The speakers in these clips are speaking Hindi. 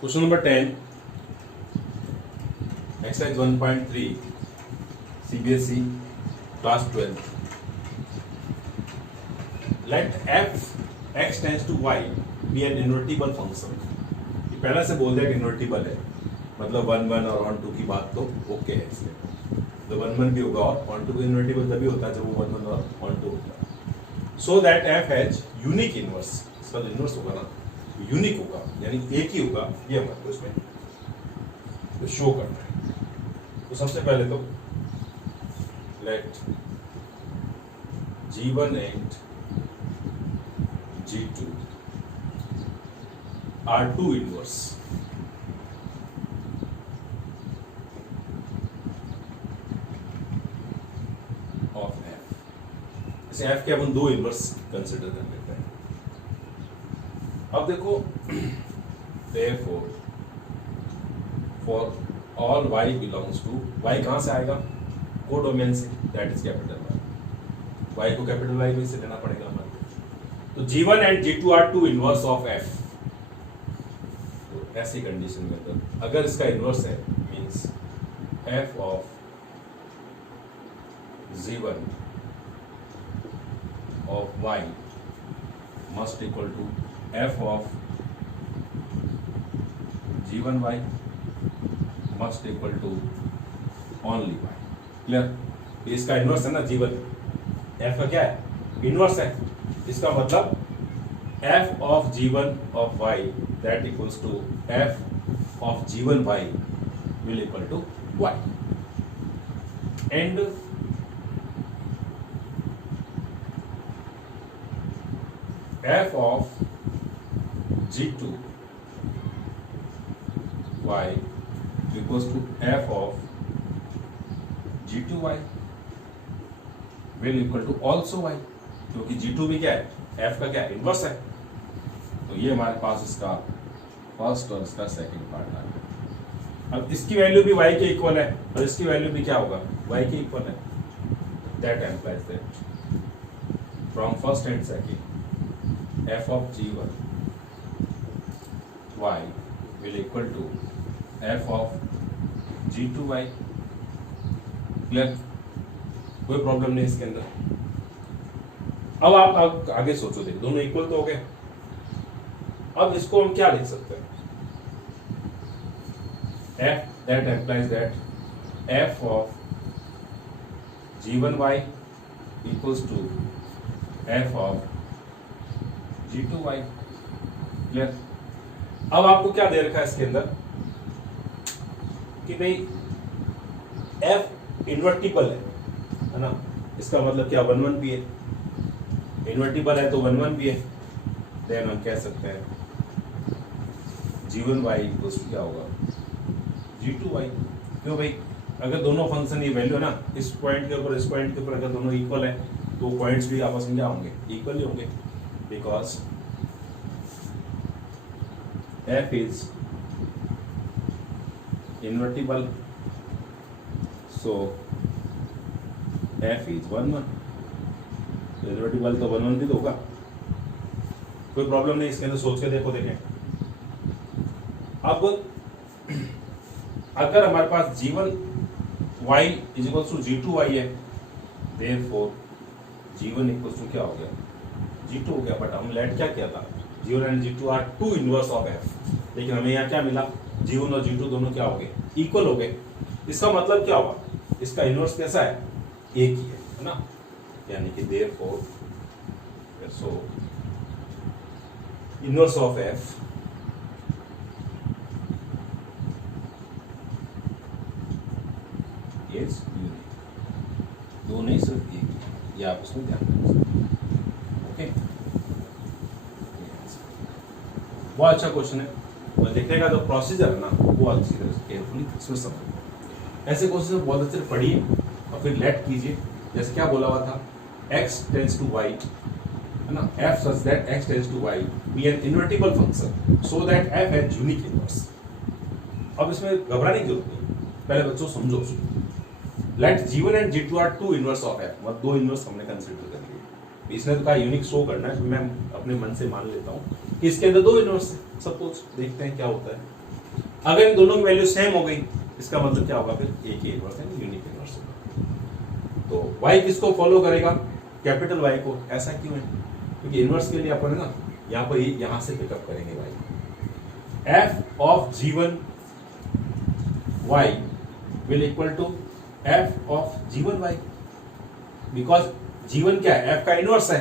Question number 10, exercise 1.3, CBSE, class 12. Let f x tends to y be an invertible function. ये पहले से बोल दिया कि इन्वर्टिबल है, मतलब 1 1 और 1 2 की बात तो ओके है इसमें, तो 1 1 भी होगा और 1 2 इन्वर्टिबल तभी होता है जब वो 1 1 और 1 2 होता है. So that F has unique inverse, इसका जो इनवर्स होगा ना यूनिक होगा, यानी एक ही होगा, ये हमारे को इसमें तो शो करना है. तो सबसे पहले तो let G1 and G2 are two inverse of f. इसे f के अपन दो इनवर्स कंसिडर कर लेते हैं. अब देखो therefore for all y belongs to, y कहाँ से आएगा? कोडोमेन से, दैट इज कैपिटल y को कैपिटल y में से लेना पड़ेगा हमारे. तो G1 and G2 are two inverse of f. तो ऐसी कंडीशन में तो अगर इसका इनवर्स है means f of G1 of y must equal to f of G1y must equal to only y. Clear? इसका इनवर्स है ना G1, f का क्या है? इनवर्स है. इसका मतलब f of G1 of y that equals to f of G1y will equal to y. And f of G2 y equals to f of G2y will equal to also y, क्योंकि G2 भी क्या है? f का क्या है? इनवर्स है. तो ये हमारे पास इसका फर्स्ट और इसका सेकंड पार्ट आ गया. अब इसकी वैल्यू भी y के इक्वल है और इसकी वैल्यू भी क्या होगा? y के इक्वल है. That implies that from first and second f of G1 y will equal to f of G2y. Clear? कोई प्रॉब्लम नहीं इसके अंदर. अब आप आगे सोचो, देखो दोनों इक्वल तो हो गए. अब इसको हम क्या लिख सकते हैं? f that implies that f of G1y equals to f of G2y. Clear? अब आपको क्या दे रखा है इसके अंदर कि भाई f इन्वर्टिबल है ना. इसका मतलब क्या? 1 1 भी है. इन्वर्टिबल है तो 1 1 भी है. देन हम कह सकते हैं G1y इक्वल्स टू क्या होगा? G2y. क्यों भाई? अगर दोनों फंक्शन ये वैल्यू है ना, इस पॉइंट के ऊपर इस पॉइंट के ऊपर अगर दोनों इक्वल है तो पॉइंट्स भी आपस में क्या होंगे? इक्वल ही होंगे. Because f is invertible, so f is 1 1. Invertible तो 1 1 भी तो होगा. कोई प्रॉब्लम नहीं इसके अंदर. सोच के देखो. देखें अब अगर हमारे पास G1y is equals to G2y है, देयरफॉर G1 इक्वल्स टू क्या हो गया? G2 हो गया. बट हम लेट क्या किया था? G1 and G2 are two inverse of f. लेकिन हमें यहाँ क्या मिला? G1 और G2 दोनों क्या हो गए? इक्वल हो गए. इसका मतलब क्या हुआ? इसका इनवर्स कैसा है? एक ही है ना. यानी कि therefore so inverse of f is unique. दो नहीं, सिर्फ एक. ये आप उसमें ध्यान रखिए. ओके, बहुत अच्छा क्वेश्चन है और देखने का जो प्रोसीजर है ना वो अच्छी तरह से केयरफुली इसमें समझिए. ऐसे क्वेश्चन बहुत अच्छे से पढ़िए और फिर लेट कीजिए. जैसे क्या बोला हुआ था? x टेंड्स टू y है ना. f such that x tends to y be an invertible function so that f has unique inverse. अब इसमें घबराने की जरूरत नहीं, पहले बच्चों समझो. Let G1 and G2 are two inverse of f. मतलब दो इनवर्स हमने कंसीडर कर लिए. इसने तो कहा यूनिक शो करना है, तो मैं अपने मन से मान लेता हूँ कि इसके अंदर 2 इनवर्स है। सपोज देखते हैं क्या होता है। अगर इन दोनों की वैल्यू सेम हो गई, इसका मतलब क्या होगा, फिर एक ही इनवर्स है, यूनिक इनवर्स होगा। तो y किसको फॉलो करेगा, कैपिटल Y को। ऐसा क्यों है, क्योंकि इनवर्स के लिए अपन है ना यहाँ पर यहां से पिकअप करेंगे y। f of g1 y will equal to f of g1 y, because g1 क्या है, f का इनवर्स है,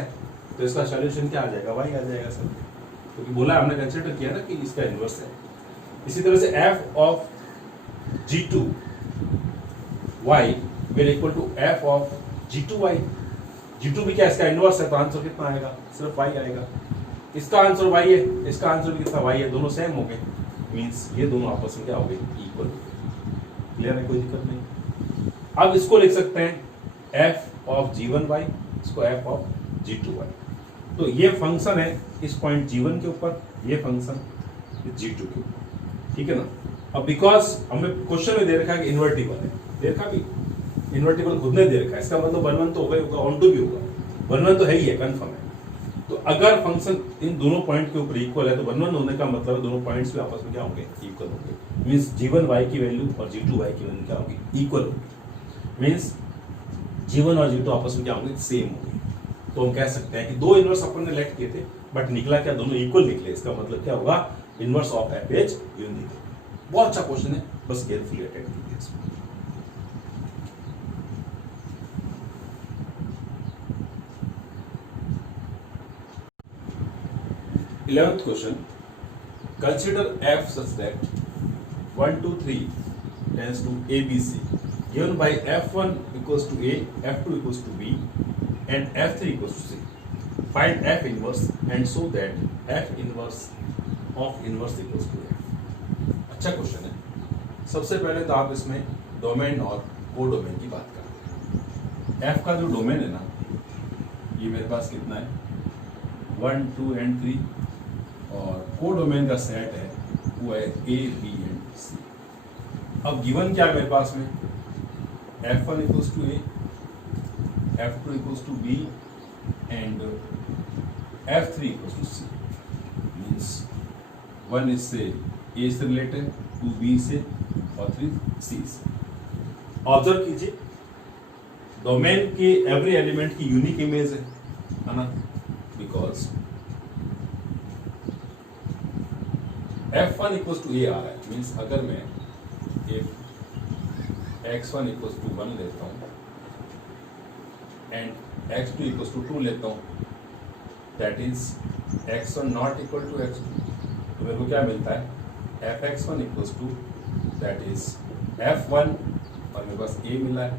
तो इसका सॉल्यूशन क्या आ जाएगा, y आ जाएगा सर, क्योंकि बोला हमने कंसिडर किया ना कि इसका इनवर्स है। इसी तरह से f of g2 y will equal to f of g2 y। g2 भी क्या इसका इनवर्स है, तो आंसर कितना आएगा, सिर्फ y आएगा। इसका आंसर y है, इसका आंसर भी कितना y है, दोनों सेम हो गए, मींस ये दोनों आपस में क्या हो गए, इक्वल। क्लियर है, कोई दिक्कत नहीं। अब इसको लिख सकते हैं f ऑफ g1 y, इसको f ऑफ g2 y। तो ये फंक्शन है इस पॉइंट g1 के ऊपर, ये फंक्शन g2 के ऊपर, ठीक है ना। अब बिकॉज हमें क्वेश्चन में दे रखा है कि इन्वर्टिबल है, दे रखा भी इन्वर्टिबल खुद ने दे रखा है, इसका मतलब 1 1 तो होगा ही होगा, ऑन टू भी होगा, 1 1 तो है ही है, कंफर्म है। तो अगर फंक्शन इन दोनों पॉइंट के ऊपर इक्वल है, तो 1 1 होने का मतलब है दोनों पॉइंट्स भी आपस में क्या होंगे, इक्वल होंगे। मींस g1 y की वैल्यू और g2 y की वैल्यू क्या होगी, इक्वल होगी। मींस g1 और g2 आपस में क्या होंगे, सेम होंगे। तो हम कह सकते हैं कि 2 इनवर्स अपन ने लेट किए थे, बट निकला क्या, दोनों इक्वल निकले। इसका मतलब क्या होगा, inverse of f is unique. बहुत अच्छा क्वेश्चन है, बस केयरफुली अटेंड कीजिए इसको। Eleventh question. Consider f such that 1 2 3 tends to ABC, given by f1 equals to a, f2 equals to b, and f3 equals to c. Find f inverse and show that f inverse of inverse equals to f. अच्छा क्वेश्चन है। सबसे पहले तो आप इसमें डोमेन और को डोमेन की बात करते हैं। f का जो डोमेन है ना, ये मेरे पास कितना है, 1 2 and 3, और को डोमेन का सेट है वो है ए बी एंड सी। अब गिवन क्या है मेरे पास में, f1 equals to A, f2 equals to B and f3 equals to C. Means 1 इससे ए से रिलेटेड, 2 बी से और 3 सी से। ऑब्जर्व कीजिए, डोमेन के एवरी एलिमेंट की यूनिक इमेज है ना, बिकॉज f1 इक्वल्स टू ए आ रहा है। मीन्स अगर मैं x1 इक्वल्स टू 1 लेता हूँ एंड x2 इक्वल्स टू 2 लेता हूँ, that is x1 not equal to x2, तो मेरे को क्या मिलता है, fx1 equals to that is f1, और मेरे पास a मिला है,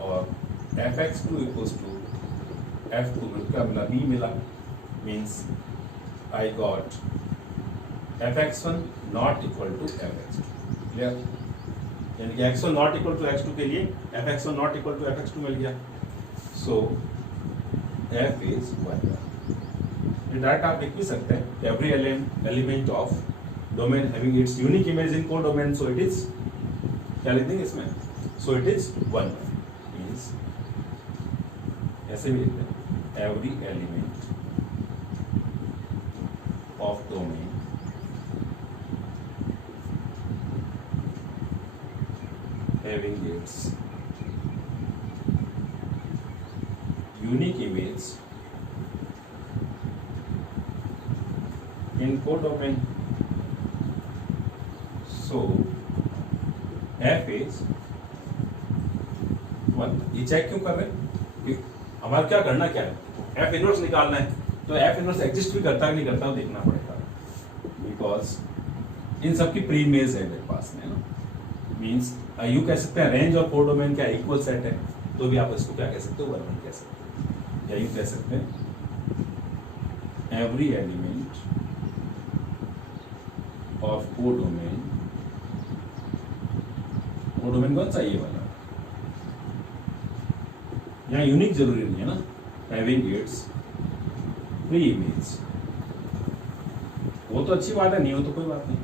और fx2 इक्वल्स टू f2, मेरे को क्या मिला, b मिला। Means I got fx1 not equal to fx2। Clear, यानी कि x1 not equal to x2 के लिए fx1 not equal to fx2 मिल गया। सो f इज 1। डायरेक्ट आप लिख भी सकते हैं, every element of domain having its unique image in को डोमेन, सो इट इज, क्या लिख देंगे इसमें, सो इट इज 1। मीन्स ऐसे भी लिखते हैं, every element of domain having its unique image in codomain, so f is 1। ये चेक क्यों कर रहे हैं, हमारा क्या करना क्या है, f इनवर्स निकालना है। तो f इनवर्स एग्जिस्ट भी करता है नहीं करता, देखना पड़ेगा, बिकॉज इन सबकी प्री इमेज है मेरे पास में ना। मीन्स यू कह सकते हैं रेंज और कोडोमेन क्या इक्वल सेट है, तो भी आप इसको क्या कह सकते हो, 1 1 कह सकते हैं। या यू कह सकते हैं every element of codomain, codomain कौन सा, ये वाला, यहाँ यूनिक जरूरी नहीं है ना, हैविंग इट्स प्री इमेज, वो तो अच्छी बात है, नहीं हो तो कोई बात नहीं।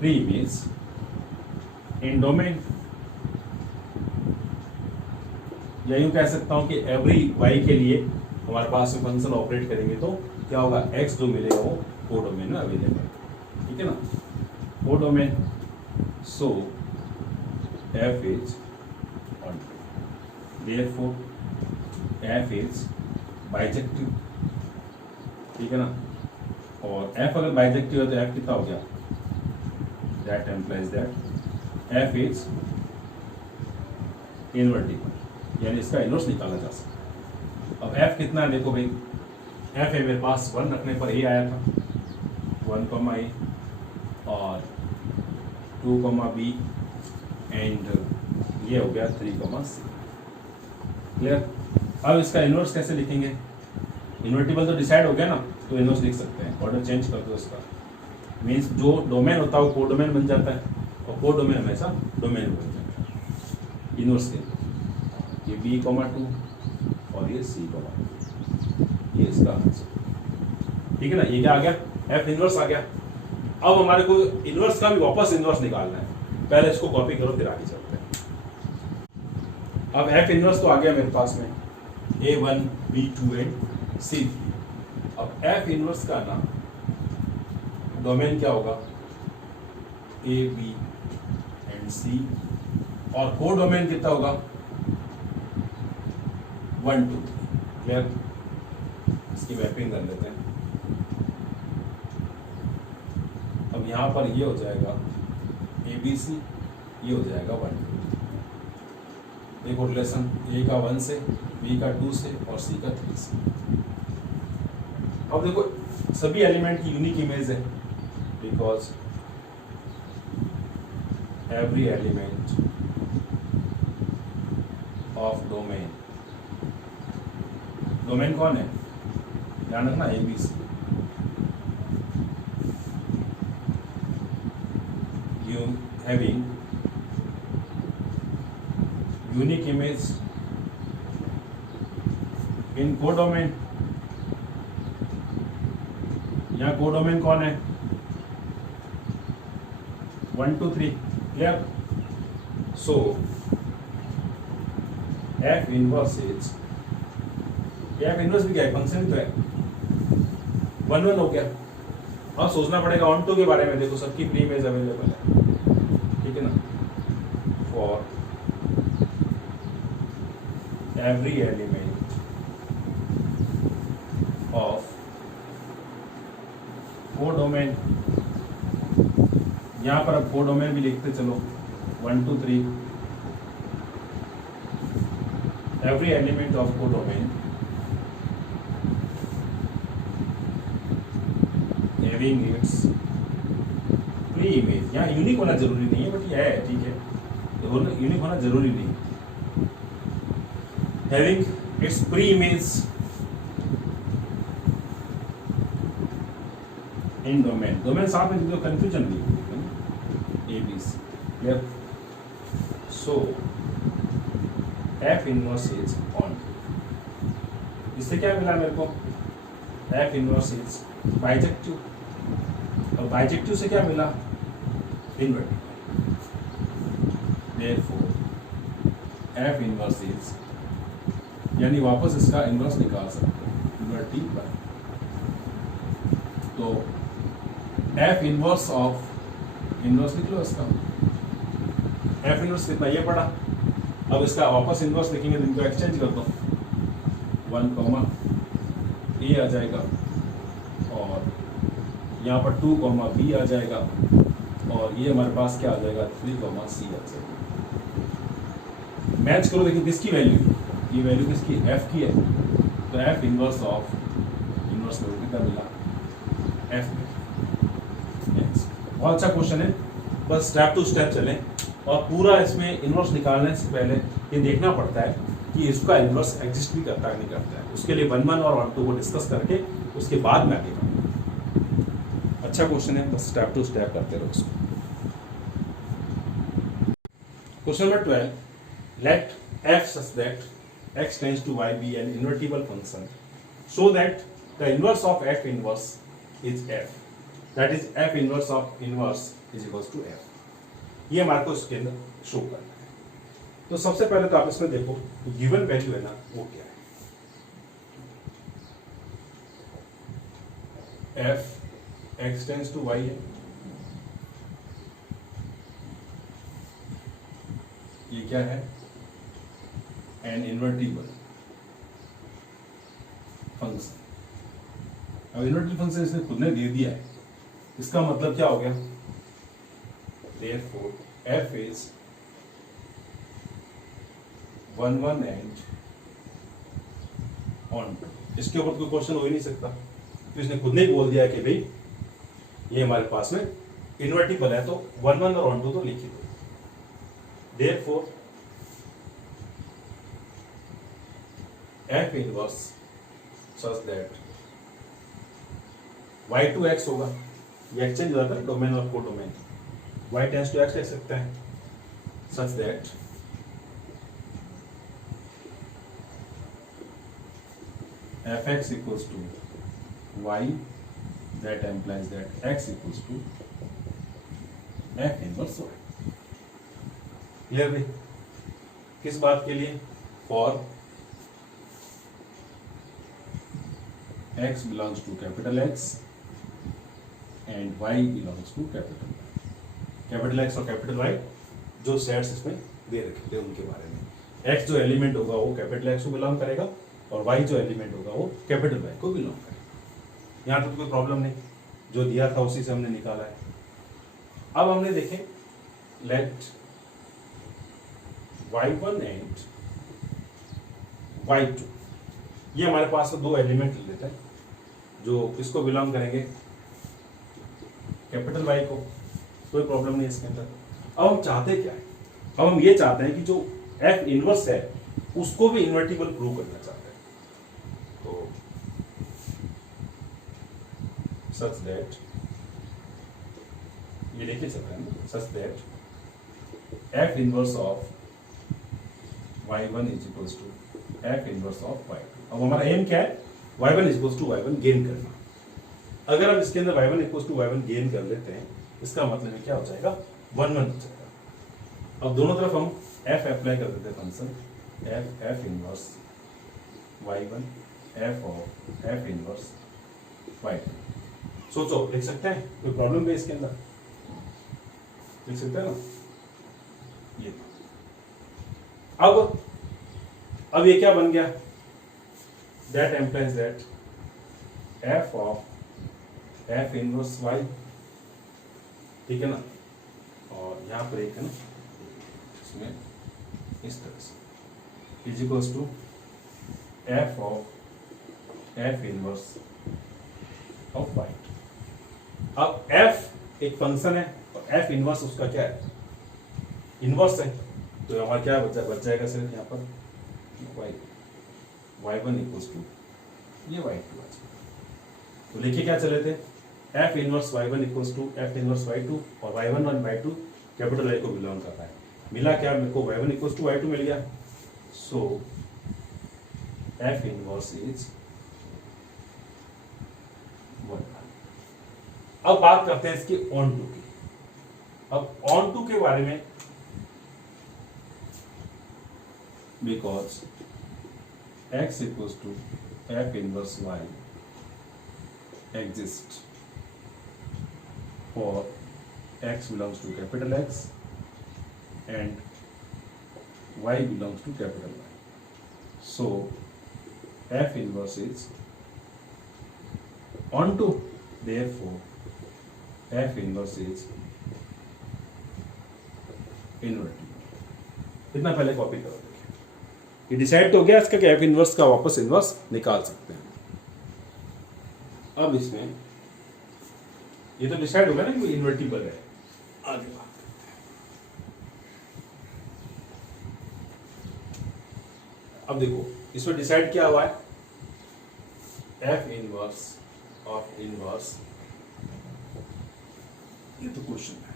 प्री इमेज इन डोमेन, या यूं कह सकता हूं कि एवरी y के लिए हमारे पास में फंक्शन ऑपरेट करेंगे तो क्या होगा, x जो मिलेगा वो कोडोमेन में अवेलेबल, ठीक है ना, codomain, so f is on, therefore f is bijective, ठीक है ना, और f अगर बाइजेक्टिव है तो f कितना हो गया, that implies that f is invertible, यानी इसका इनवर्स निकाला जा सकता है। अब f कितना है देखो भाई, f है मेरे पास 1 रखने पर a आया था, 1 a और 2 b एंड ये हो गया 3 c, क्लियर। अब इसका इनवर्स कैसे लिखेंगे, इन्वर्टिबल तो डिसाइड हो गया ना, तो इनवर्स लिख सकते हैं, ऑर्डर चेंज कर दो इसका, मीन्स जो डोमेन होता है वो कोडोमेन बन जाता है और कोडोमेन हमेशा डोमेन बन जाता है। इनवर्स के ये b, 2 और ये c, ये इसका आंसर, ठीक है ना, ये क्या आ गया, f इनवर्स आ गया। अब हमारे को इनवर्स का भी वापस इनवर्स निकालना है, पहले इसको कॉपी करो फिर आगे चलते हैं। अब f इनवर्स तो आ गया मेरे पास में, a1 b2 एंड c। अब f इनवर्स का ना डोमेन क्या होगा, a b एंड c, और को डोमेन कितना होगा 1 2 3, क्लियर। इसकी मैपिंग कर लेते हैं। अब यहां पर ये हो जाएगा ABC, ये हो जाएगा 1 2 3, देखो रिलेशन A का 1 से, B का 2 से और C का 3 से। अब देखो सभी एलिमेंट की यूनिक इमेज है, because every element of domain, domain कौन है, ध्यान रखना ABC, you having unique image in codomain. यहाँ कोडोमेन कौन है, 1 2 3, clear. So f inverse is, f inverse भी क्या है, फंक्शन तो है, 1 1 हो गया। अब सोचना पड़ेगा ऑन टू के बारे में, देखो सबकी प्री इमेज अवेलेबल है, ठीक है ना, for every element of codomain. यहां पर अब कोडोमेन भी लिखते चलो, 1 2 3, every element of codomain having its pre image, यहाँ यूनिक होना जरूरी नहीं है, बट ये है, ठीक है, यूनिक होना जरूरी नहीं, having its pre image in domain, domain साथ में जो कंफ्यूजन नहीं, ABC, clear. So f inverse is on, इससे क्या मिला मेरे को, f इनवर्स इज बाइजेक्टिव, और बाइजेक्टिव से क्या मिला, invertible, therefore f inverse is, यानी वापस इसका इनवर्स निकाल सकते हैं, इनवर्टिबल। तो f इनवर्स ऑफ, इनवर्स लिख लो इसका, f इनवर्स कितना ये पड़ा, अब इसका वापस इनवर्स लिखेंगे तो इनको एक्सचेंज कर दो, 1 a आ जाएगा और यहाँ पर 2 b आ जाएगा, और ये हमारे पास क्या आ जाएगा, 3 c आ जाएगा। मैच करो, देखिए किसकी वैल्यू, ये वैल्यू किसकी, f की है, तो f इनवर्स ऑफ, इनवर्स करो कितना मिला, f में। बहुत अच्छा क्वेश्चन है, बस स्टेप टू स्टेप चलें, और पूरा इसमें इनवर्स निकालने से पहले ये देखना पड़ता है कि इसका इनवर्स एग्जिस्ट भी करता है नहीं करता है, उसके लिए 1 1 और 1 2 को डिस्कस करके उसके बाद में आगे बढ़ना। अच्छा क्वेश्चन है, बस स्टेप टू स्टेप करते रहो इसको। Question number 12, let f such that x tends to y be an invertible function so that the inverse of f inverse is f, that is f inverse of inverse is equals to f। ये हमारे को इसके अंदर शो करना है। तो सबसे पहले तो आप इसमें देखो गिवन वैल्यू है ना, वो क्या है, f x tends to y है, ये क्या है, एन इन्वर्टिबल फंक्शन। अब इन्वर्टिबल फंक्शन इसने खुद ने दे दिया है, इसका मतलब क्या हो गया, therefore f is 1 1 and on to. इसके ऊपर कोई क्वेश्चन हो ही नहीं सकता, तो इसने खुद ने ही बोल दिया कि भाई ये हमारे पास में इन्वर्टिबल है, तो 1 1 और ऑन टू तो लिख ही दो। therefore f inverse such that y to x होगा, ये एक्सचेंज हो जाता है डोमेन और codomain, y tends to x लिख सकते हैं, such that fx equals to y, that implies that x equals to f inverse y। Clear भाई? किस बात के लिए? For x belongs to capital X and y belongs to capital Y। Capital X और कैपिटल Y जो सेट्स इसमें दे रखे थे उनके बारे में, x जो एलिमेंट होगा वो कैपिटल X को बिलोंग करेगा और y जो एलिमेंट होगा वो कैपिटल Y को बिलोंग करेगा। यहाँ तक तो कोई प्रॉब्लम नहीं, जो दिया था उसी से हमने निकाला है। अब हमने देखें, लेट y1 एंड y2, ये हमारे पास दो एलिमेंट ले लेते हैं जो किसको बिलोंग करेंगे, कैपिटल Y को, कोई प्रॉब्लम नहीं इसके अंदर। अब हम चाहते क्या है, अब हम ये चाहते हैं कि जो f इनवर्स है उसको भी इन्वर्टिबल प्रूव करना चाहते हैं, तो सच दैट, ये देखिए सकते हैं ना, such that f inverse of y1 is equals to f inverse of y2। अब हमारा एम क्या है, y1 equals to y1 gain करना। अगर हम इसके अंदर y1 equals to y1 gain कर लेते हैं, इसका मतलब है क्या हो जाएगा, 1 1 हो जाएगा। अब दोनों तरफ हम f अप्लाई कर देते हैं function f inverse y1 f inverse y2। सोचो, लिख सकते हैं, कोई प्रॉब्लम भी इसके अंदर लिख सकते हैं ना, ये। अब ये क्या बन गया, that implies that f of f inverse y, ठीक है ना, और यहाँ पर एक है ना, इसमें इस तरह से is equals to f of f inverse of y। अब f एक फंक्शन है और f इनवर्स उसका क्या है, इनवर्स है, तो हमारा क्या बच जाएगा सिर्फ यहाँ पर y1 इक्वल्स टू ये y2 आ जाएगा। तो लिखिए क्या चले थे, f inverse y1 equals to f inverse y2, और y1 और y2 कैपिटल Y को बिलोंग कर रहा है। मिला क्या, मेरे को y1 इक्वल्स टू y2 मिल गया, सो f इनवर्स इज 1। अब बात करते हैं इसकी ऑन टू की। अब ऑन टू के बारे में, because x equals to f inverse y exists for x belongs to capital X and y belongs to capital Y. So f inverse is onto, therefore f inverse is invertible। इतना पहले कॉपी करो, ये डिसाइड तो हो गया इसका कि एफ इनवर्स का वापस इनवर्स निकाल सकते हैं। अब इसमें ये तो डिसाइड हो गया ना कि इन्वर्टिबल है, आगे बात करते हैं। अब देखो इसमें डिसाइड क्या हुआ है, एफ इनवर्स ऑफ इनवर्स, ये तो क्वेश्चन है,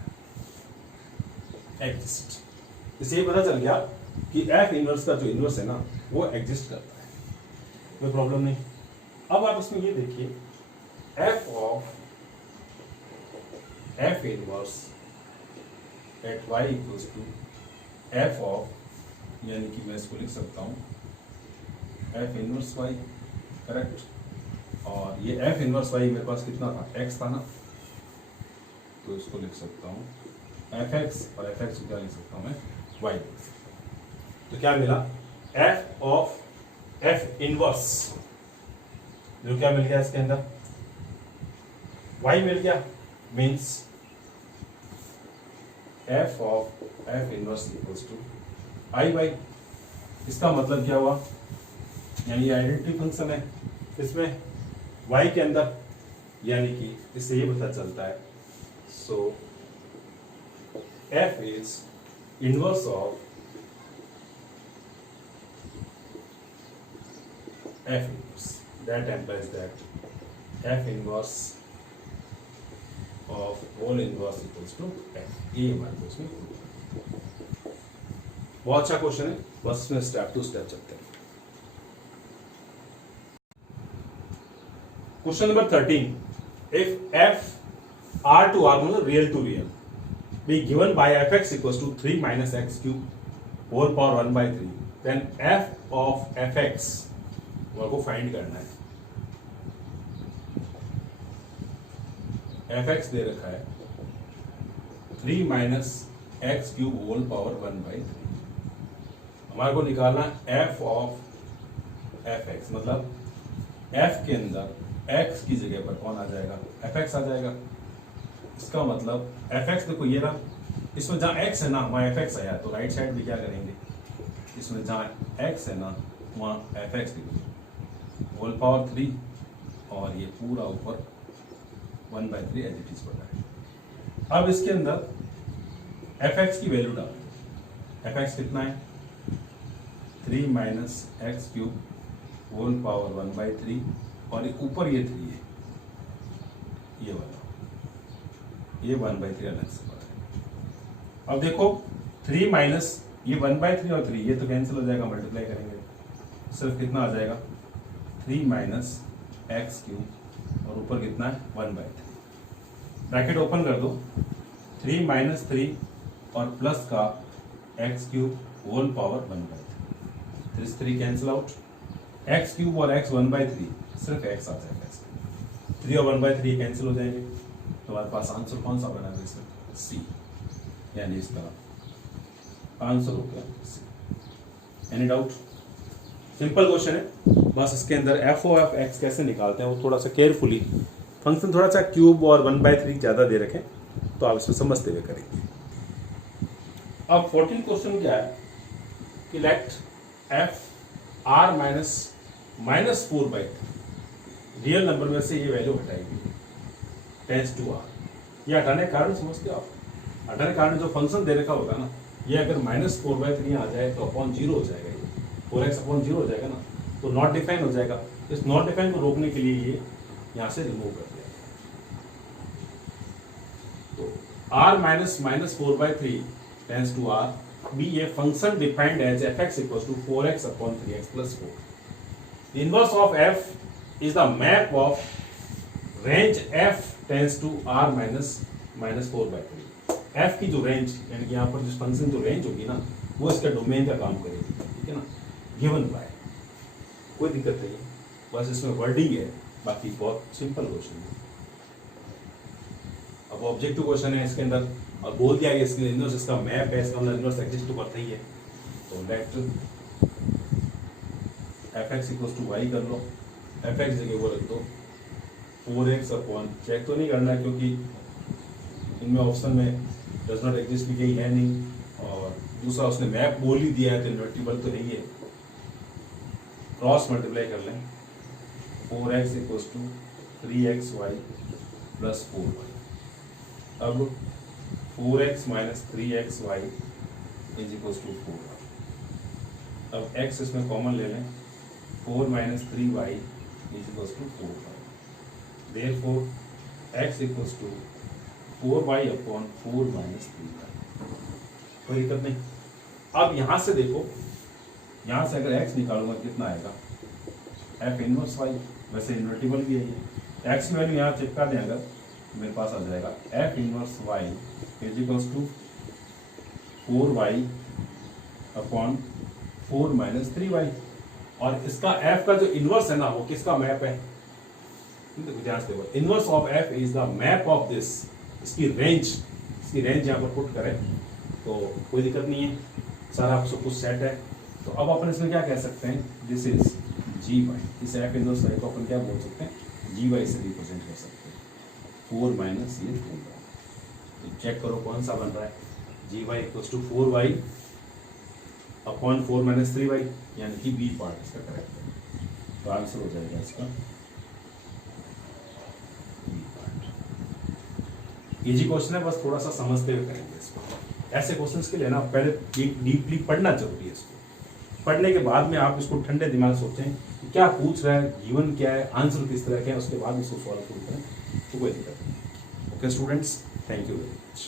एग्जिस्ट। इससे ये पता चल गया कि f इनवर्स का जो इनवर्स है ना वो एग्जिस्ट करता है, कोई प्रॉब्लम नहीं। अब आप इसमें ये देखिए, f of f inverse at y equals to f of, यानी कि मैं इसको लिख सकता हूँ f इनवर्स y, करेक्ट। और ये f इनवर्स y मेरे पास कितना था, x था ना, तो इसको लिख सकता हूँ एफ एक्स, और एफ एक्स को क्या लिख सकता हूँ मैं, वाई। तो क्या मिला, एफ ऑफ एफ इनवर्स, जो क्या मिल गया इसके अंदर, वाई मिल गया, means F of F inverse equals to I Y. इसका मतलब क्या हुआ, यानी आइडेंटिटी फंक्शन है इसमें y के अंदर, यानी कि इससे ये पता चलता है, so f is inverse of f inverse, that implies that f inverse of whole inverse equals to f। ये हमारे को इसमें बहुत अच्छा क्वेश्चन है, बस इसमें स्टेप टू स्टेप चलते हैं। Question number 13, if f r to r मतलब real to real be given by fx equals to 3 minus x cube whole power 1 by 3, then f of fx को फाइंड करना है। fx दे रखा है 3 minus x cube whole power 1 by 3, हमारे को निकालना f of fx, मतलब f के अंदर x की जगह पर कौन आ जाएगा, fx आ जाएगा। इसका मतलब fx देखो ये रहा, इसमें जहाँ x है ना वहाँ fx आया, तो राइट साइड भी क्या करेंगे, इसमें जहाँ x है ना वहाँ fx लिखेंगे, होल पावर 3, और ये पूरा ऊपर 1 by 3 एज इट इज बना है। अब इसके अंदर fx की वैल्यू डाल, fx कितना है 3 minus x cube whole power 1 by 3, और ऊपर ये 3 है, ये वाला, ये 1 by 3 अलग से पड़ा है। अब देखो 3 माइनस ये 1 by 3 और 3 ये तो कैंसिल हो जाएगा, मल्टीप्लाई करेंगे, सिर्फ कितना आ जाएगा 3 माइनस एक्स क्यूब, और ऊपर कितना है 1 by 3, ब्रैकेट ओपन कर दो, 3 माइनस 3 और प्लस का X cube whole power 1 by 3, 3 cancel out, X cube और एक्स 1 by 3, सिर्फ एक्स आ जाएगा इसमें, 3 और 1 by 3 कैंसिल हो जाएंगे, तो हमारे पास आंसर कौन सा बना है इसमें, सी, यानी इसका आंसर हो गया सी। एनी डाउट, सिंपल क्वेश्चन है, बस इसके अंदर एफ ओ एफ एक्स कैसे निकालते हैं वो थोड़ा सा केयरफुली, फंक्शन थोड़ा सा क्यूब और 1 by 3 ज्यादा दे रखें तो आप इसमें समझते हुए करेंगे। अब 14 क्वेश्चन क्या है कि let F R minus 4 by 3, real number में से ये वैल्यू हटाएगी, टेंस टू आर। ये हटाने का कारण समझते हो आप, हटाने का कारण जो फंक्शन दे रखा होगा ना, ये अगर -4 by 3 आ जाए तो अपॉन 0 हो जाएगा, ये 4x अपॉन 0 हो जाएगा ना, तो नॉट डिफाइन हो जाएगा। इस नॉट डिफाइन को रोकने के लिए ये यहाँ से रिमूव कर दिया, तो r minus 4 by 3 tends to r be a function defined as fx equals to 4x upon 3x plus 4. The inverse of f is the map of range f tends to r minus 4 by 3. f की जो रेंज, यानी कि यहाँ पर जिस फंक्शन जो रेंज होगी ना वो इसका डोमेन का काम करेगी, ठीक है ना, गिवन बाय, कोई दिक्कत नहीं है, बस इसमें वर्डिंग है, बाकी बहुत सिंपल क्वेश्चन है। अब ऑब्जेक्टिव क्वेश्चन है इसके अंदर, और बोल दिया कि इसके इनवर्स इसका मैप है, इसका मतलब इनवर्स एग्जिस्ट तो करता ही है, तो let fx equals to y कर लो, fx जगह वो रख दो 4x अपॉन, चेक तो नहीं करना क्योंकि इनमें ऑप्शन में डज नॉट एग्जिस्ट भी कहीं है नहीं, और दूसरा उसने मैप बोल ही दिया है तो इन्वर्टिबल तो नहीं है, क्रॉस मल्टीप्लाई कर लें, 4x equals to 3xy plus 4y। अब 4x minus 3xy is equals to 4y। अब x इसमें कॉमन ले लें, 4 minus 3y is equals to 4y। Therefore x equals to 4y upon 4 minus 3y, कोई दिक्कत नहीं। अब यहाँ से देखो, यहाँ से अगर x निकालूंगा कितना आएगा, f इनवर्स y, वैसे इन्वर्टिबल भी है ये, x की वैल्यू यहाँ चिपका दें अगर, मेरे पास आ जाएगा f inverse y is equals to 4y upon 4 minus 3y, और इसका f का जो इनवर्स है ना वो किसका मैप है, ध्यान से देखो, inverse of f is the map of this इसकी रेंज यहाँ पर पुट करें तो कोई दिक्कत नहीं है, सारा आप सब कुछ सेट है। तो अब अपन इसमें क्या कह सकते हैं, दिस इज जी वाई, इस एफ इनवर्स वाई को अपन क्या बोल सकते हैं, जी वाई से रिप्रेजेंट कर सकते हैं, 4 माइनस ये 2 वाई। तो चेक करो कौन सा बन रहा है, G Y equals to 4 Y upon 4 minus 3 Y, यानी कि बी पार्ट इसका करेक्ट है। तो आंसर हो जाएगा इसका बी पार्ट। इजी क्वेश्चन है, बस थोड़ा सा समझते हुए करेंगे इसको। ऐसे क्वेश्चंस के लिए ना पहले डीपली पढ़ना जरूरी है, इसको पढ़ने के बाद में आप इसको ठंडे दिमाग सोचें कि क्या पूछ रहा है, जीवन क्या है, आंसर किस तरह के हैं, उसके बाद उसको सॉल्व करें तो कोई दिक्कत नहीं। Okay students, thank you very much.